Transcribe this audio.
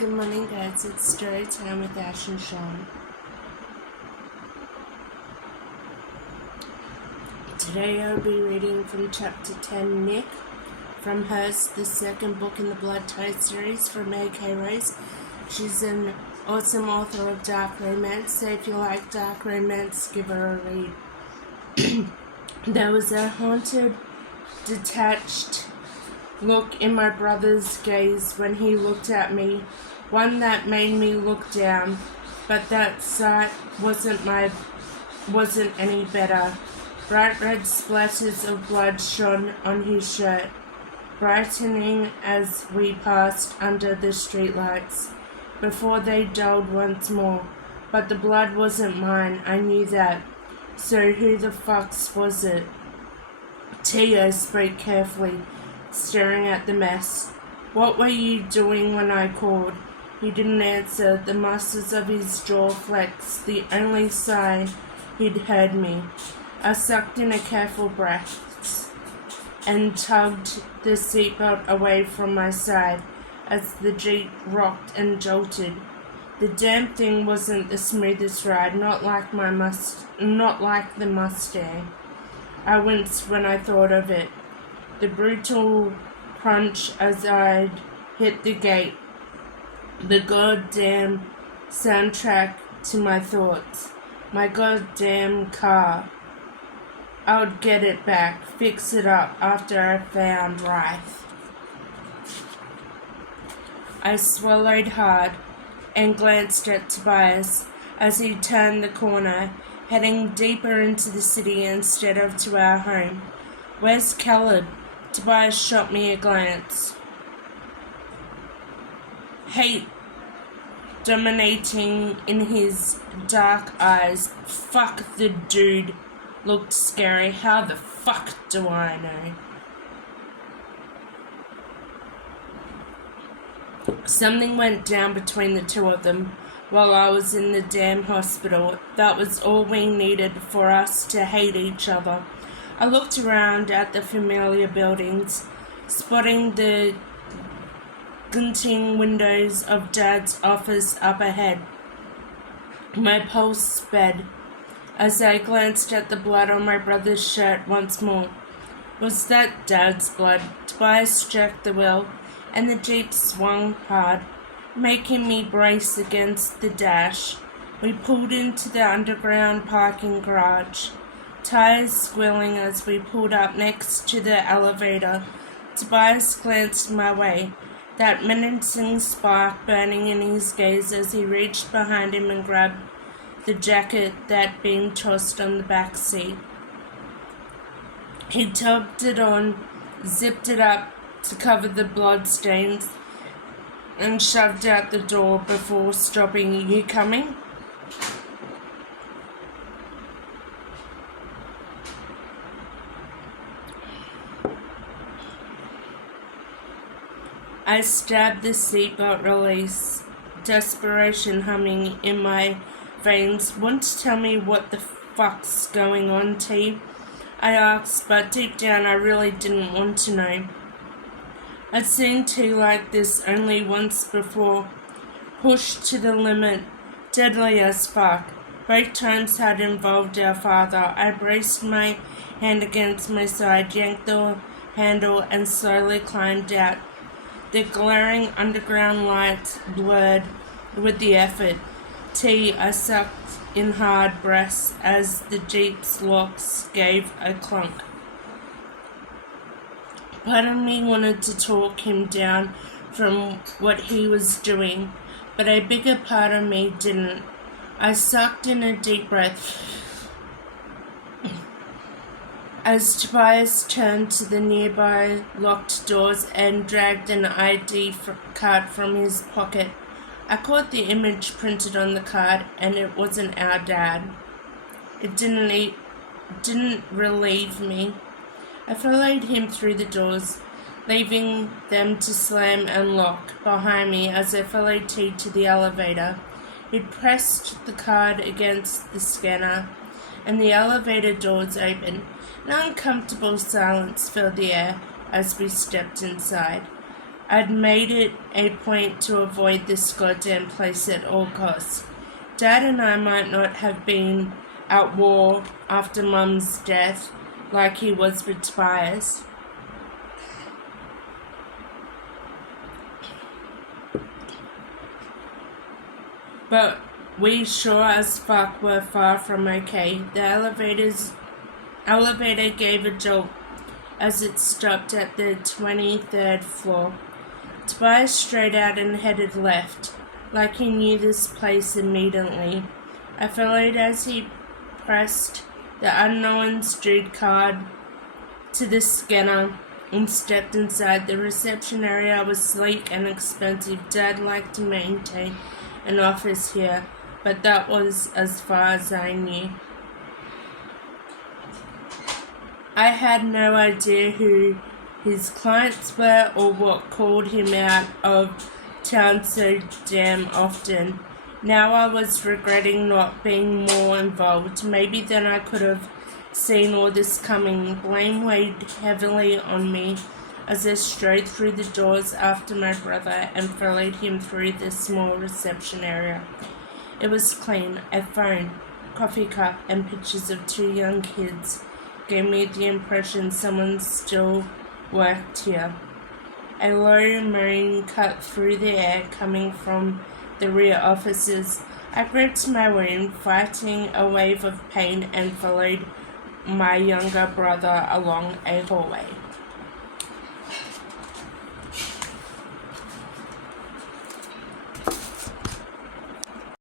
Good morning, guys. It's story time with Ash and Sean. Today I'll be reading from chapter 10, Nick, from hers, the second book in the Blood Tide series from A.K. Rose. She's an awesome author of dark romance, so if you like dark romance, give her a read. There was a haunted, detached look in my brother's gaze when he looked at me, one that made me look down, but that sight wasn't any better. Bright red splatters of blood shone on his shirt, brightening as we passed under the streetlights, before they dulled once more. But the blood wasn't mine, I knew that. So who the fucks was it? Tio spoke carefully, staring at the mess. What were you doing when I called? He didn't answer. The muscles of his jaw flexed, the only sign he'd heard me. I sucked in a careful breath and tugged the seatbelt away from my side as the Jeep rocked and jolted. The damn thing wasn't the smoothest ride, not like the Mustang. I winced when I thought of it. The brutal crunch as I'd hit the gate. The goddamn soundtrack to my thoughts. My goddamn car. I'd get it back, fix it up after I found Rife. I swallowed hard and glanced at Tobias as he turned the corner, heading deeper into the city instead of to our home. Where's Caleb? Tobias shot me a glance. Hate dominating in his dark eyes. Fuck, the dude looked scary. How the fuck do I know? Something went down between the two of them while I was in the damn hospital. That was all we needed for us to hate each other. I looked around at the familiar buildings, spotting the glinting windows of Dad's office up ahead. My pulse sped as I glanced at the blood on my brother's shirt once more. Was that Dad's blood? Tobias jacked the wheel, and the Jeep swung hard, making me brace against the dash. We pulled into the underground parking garage, tires squealing as we pulled up next to the elevator. Tobias glanced my way, that menacing spark burning in his gaze as he reached behind him and grabbed the jacket that'd been tossed on the back seat. He tugged it on, zipped it up to cover the blood stains, and shoved out the door before stopping. You coming? I stabbed the seatbelt release, desperation humming in my veins. Want to tell me what the fuck's going on, T? I asked, but deep down I really didn't want to know. I'd seen T like this only once before, pushed to the limit, deadly as fuck. Both times had involved our father. I braced my hand against my side, yanked the handle, and slowly climbed out. The glaring underground lights blurred with the effort. I sucked in hard breaths as the Jeep's locks gave a clunk. Part of me wanted to talk him down from what he was doing, but a bigger part of me didn't. I sucked in a deep breath as Tobias turned to the nearby locked doors and dragged an ID card from his pocket. I caught the image printed on the card, and it wasn't our dad. It didn't relieve me. I followed him through the doors, leaving them to slam and lock behind me as I followed T to the elevator. He'd pressed the card against the scanner, and the elevator doors opened. An uncomfortable silence filled the air as we stepped inside. I'd made it a point to avoid this goddamn place at all costs. Dad and I might not have been at war after Mum's death like he was with Tobias. But we sure as fuck were far from okay. The elevator gave a jolt as it stopped at the 23rd floor. Tobias straight out and headed left, like he knew this place immediately. I followed as he pressed the unknown street card to the scanner and stepped inside. The reception area was sleek and expensive. Dad liked to maintain an office here, but that was as far as I knew. I had no idea who his clients were or what called him out of town so damn often. Now I was regretting not being more involved. Maybe then I could have seen all this coming. Blame weighed heavily on me as I strode through the doors after my brother and followed him through the small reception area. It was clean. A phone, coffee cup, and pictures of 2 young kids gave me the impression someone still worked here. A low moan cut through the air coming from the rear offices. I gripped my wound, fighting a wave of pain, and followed my younger brother along a hallway.